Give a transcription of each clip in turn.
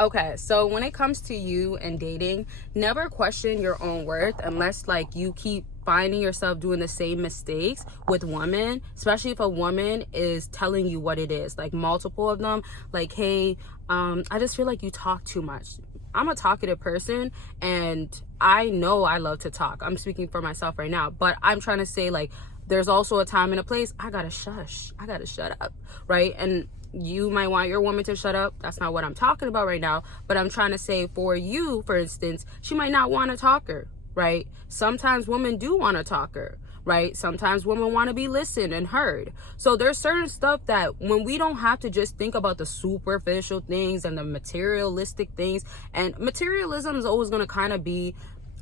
Okay, so when it comes to you and dating, never question your own worth unless like you keep finding yourself doing the same mistakes with women, especially if a woman is telling you what it is, like multiple of them, like, hey, I just feel like you talk too much. I'm a talkative person and I know I love to talk. I'm speaking for myself right now, but I'm trying to say like there's also a time and a place. I gotta shut up, right? And you might want your woman to shut up. That's not what I'm talking about right now, but I'm trying to say for you, for instance, she might not want to talk her, right? Sometimes women do want to talk her, right? Sometimes women want to be listened and heard. So there's certain stuff that when we don't have to just think about the superficial things and the materialistic things, and materialism is always going to kind of be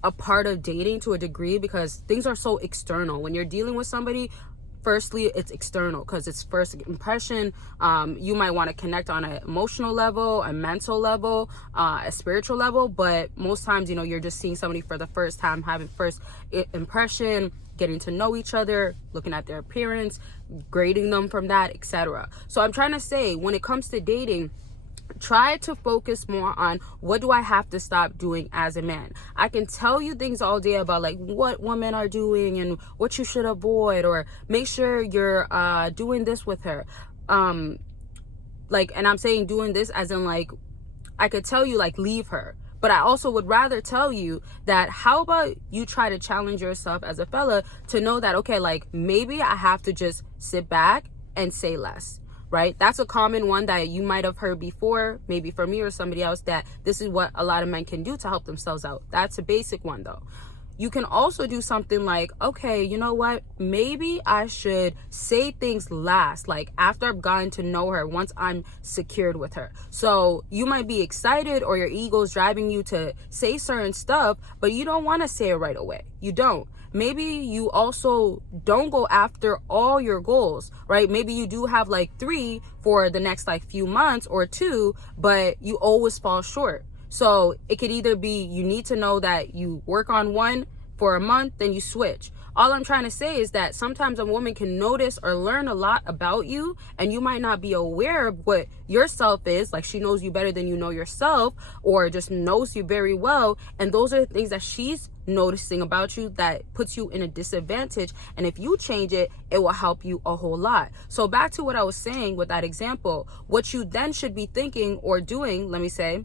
a part of dating to a degree because things are so external. When you're dealing with somebody, firstly, it's external because it's first impression. You might want to connect on an emotional level, a mental level, a spiritual level, but most times, you're just seeing somebody for the first time, having first impression, getting to know each other, looking at their appearance, grading them from that, etc. So I'm trying to say, when it comes to dating, try to focus more on what do I have to stop doing as a man. I can tell you things all day about like what women are doing and what you should avoid, or make sure you're doing this with her. And I'm saying doing this as in like, I could tell you like leave her, but I also would rather tell you that how about you try to challenge yourself as a fella to know that, okay, like maybe I have to just sit back and say less. Right? That's a common one that you might have heard before, maybe from me or somebody else, that this is what a lot of men can do to help themselves out. That's a basic one though. You can also do something like, okay, you know what? Maybe I should say things last, like after I've gotten to know her, once I'm secured with her. So you might be excited or your ego's driving you to say certain stuff, but you don't want to say it right away. You don't. Maybe you also don't go after all your goals, right? Maybe you do have like 3 for the next like few months or 2, but you always fall short. So it could either be you need to know that you work on one for a month, then you switch. All I'm trying to say is that sometimes a woman can notice or learn a lot about you and you might not be aware of what yourself is. Like she knows you better than you know yourself, or just knows you very well. And those are the things that she's noticing about you that puts you in a disadvantage. And if you change it, it will help you a whole lot. So back to what I was saying with that example, what you then should be thinking or doing, let me say,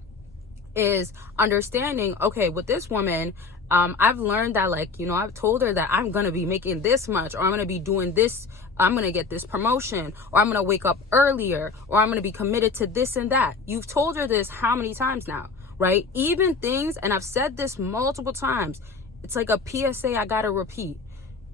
is understanding, okay, with this woman, I've learned that like, I've told her that I'm going to be making this much, or I'm going to be doing this, I'm going to get this promotion, or I'm going to wake up earlier, or I'm going to be committed to this and that. You've told her this how many times now, right? Even things, and I've said this multiple times, it's like a PSA I got to repeat.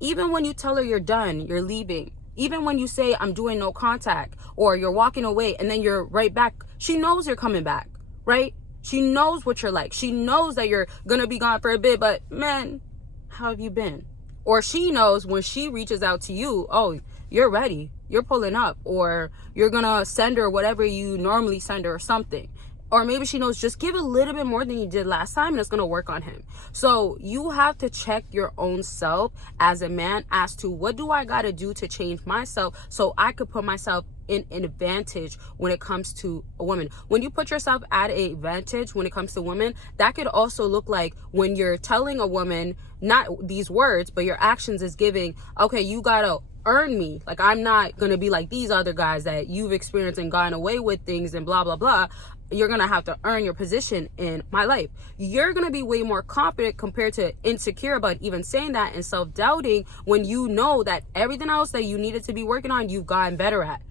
Even when you tell her you're done, you're leaving, even when you say I'm doing no contact, or you're walking away and then you're right back, she knows you're coming back, right? She knows what you're like. She knows that you're going to be gone for a bit, but man, how have you been? Or she knows when she reaches out to you, oh, you're ready, you're pulling up, or you're going to send her whatever you normally send her or something. Or maybe she knows just give a little bit more than you did last time and it's going to work on him. So you have to check your own self as a man as to what do I got to do to change myself so I could put myself in an advantage when it comes to a woman. When you put yourself at an advantage when it comes to women, that could also look like when you're telling a woman, not these words, but your actions is giving, okay, you got to earn me. Like, I'm not going to be like these other guys that you've experienced and gone away with things and blah, blah, blah. You're going to have to earn your position in my life. You're going to be way more confident compared to insecure about even saying that and self-doubting when you know that everything else that you needed to be working on, you've gotten better at.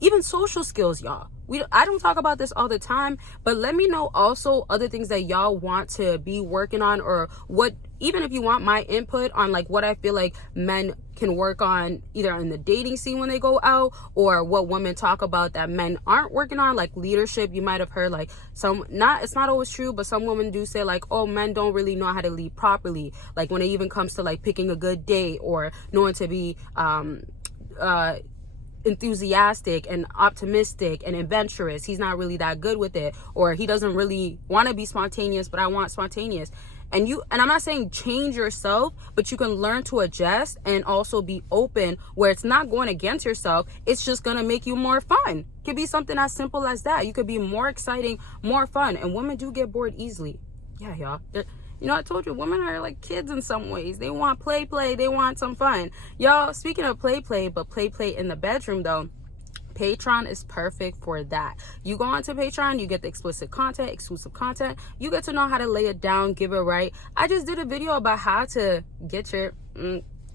Even social skills, y'all. I don't talk about this all the time, but let me know also other things that y'all want to be working on, or what, even if you want my input on like what I feel like men can work on either in the dating scene when they go out, or what women talk about that men aren't working on, like leadership. You might have heard like it's not always true, but some women do say like, oh, men don't really know how to lead properly. Like when it even comes to like picking a good date or knowing to be, enthusiastic and optimistic and adventurous. He's not really that good with it, or he doesn't really want to be spontaneous, but I want spontaneous. And I'm not saying change yourself, but you can learn to adjust and also be open where it's not going against yourself. It's just going to make you more fun. It could be something as simple as that. You could be more exciting, more fun. And women do get bored easily. Yeah, y'all. You know, I told you, women are like kids in some ways. They want play. They want some fun. Y'all, speaking of play, but play in the bedroom though, Patreon is perfect for that. You go onto Patreon, you get the explicit content, exclusive content. You get to know how to lay it down, give it right. I just did a video about how to get your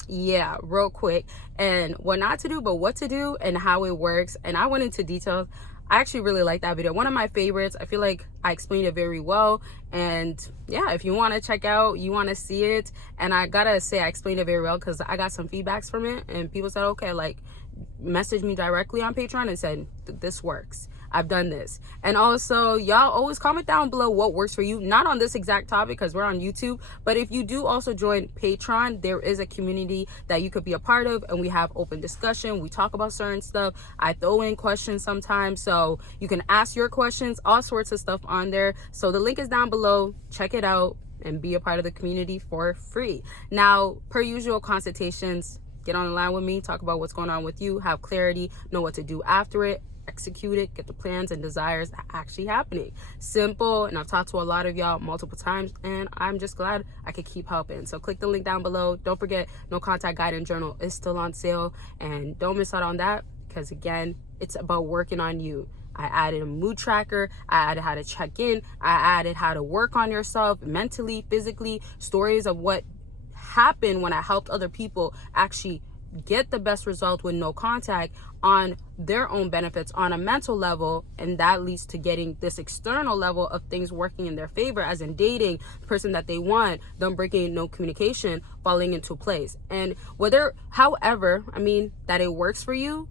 yeah, real quick, and what not to do, but what to do and how it works. And I went into details. I actually really like that video. One of my favorites. I feel like I explained it very well. And yeah, if you want to check out, you want to see it. And I gotta say, I explained it very well because I got some feedbacks from it. And people said, okay, like, messaged me directly on Patreon and said, this works. I've done this. And also, y'all always comment down below what works for you. Not on this exact topic because we're on YouTube, but if you do also join Patreon, there is a community that you could be a part of, and we have open discussion. We talk about certain stuff. I throw in questions sometimes, so you can ask your questions, all sorts of stuff on there. So the link is down below. Check it out and be a part of the community for free. Now, per usual, consultations, get on the line with me, talk about what's going on with you, have clarity, know what to do after it, execute it, get the plans and desires actually happening. Simple. And I've talked to a lot of y'all multiple times, and I'm just glad I could keep helping. So click the link down below. Don't forget, No Contact Guide and Journal is still on sale, and don't miss out on that, because again, it's about working on you. I added a mood tracker. I added how to check in. I added how to work on yourself mentally, physically, stories of what happened when I helped other people actually get the best result with no contact on their own benefits on a mental level, and that leads to getting this external level of things working in their favor, as in dating the person that they want, them breaking no communication, falling into place. And however, I mean, that it works for you,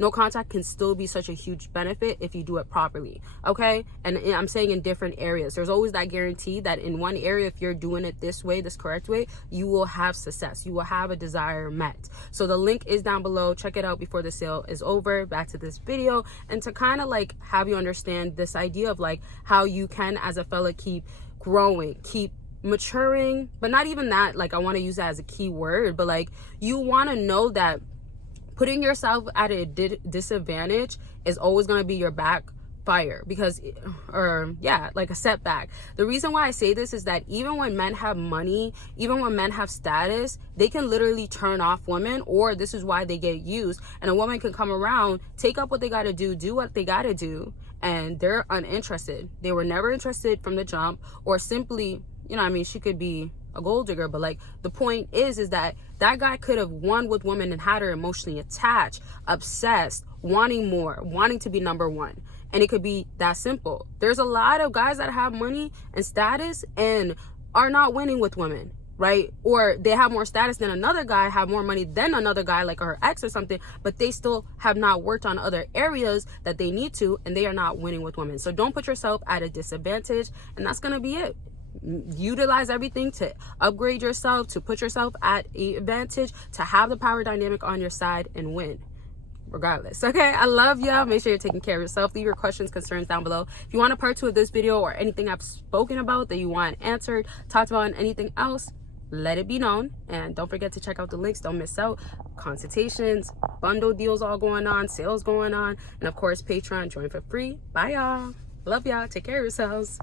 no contact can still be such a huge benefit if you do it properly, okay? And I'm saying in different areas. There's always that guarantee that in one area, if you're doing it this way, this correct way, you will have success. You will have a desire met. So the link is down below. Check it out before the sale is over. Back to this video. And to kind of like have you understand this idea of like how you can, as a fella, keep growing, keep maturing, but not even that, like I want to use that as a key word, but like you want to know that putting yourself at a disadvantage is always going to be your backfire, because, or yeah, like a setback. The reason why I say this is that even when men have money, even when men have status, they can literally turn off women, or this is why they get used. And a woman can come around, take up what they got to do what they got to do, and they're uninterested. They were never interested from the jump, or simply, you know, I mean, she could be a gold digger, but like the point is that guy could have won with women and had her emotionally attached, obsessed, wanting more, wanting to be number one. And it could be that simple. There's a lot of guys that have money and status and are not winning with women, right? Or they have more status than another guy, have more money than another guy, like her ex or something, but they still have not worked on other areas that they need to, and they are not winning with women. So don't put yourself at a disadvantage, and that's gonna be it. Utilize everything to upgrade yourself, to put yourself at an advantage, to have the power dynamic on your side and win regardless. Okay, I love y'all. Make sure you're taking care of yourself. Leave your questions, concerns down below. If you want a part 2 of this video, or anything I've spoken about that you want answered, talked about, and anything else, let it be known. And don't forget to check out the links. Don't miss out. Consultations, bundle deals all going on, sales going on, and of course Patreon. Join for free. Bye y'all. Love y'all. Take care of yourselves.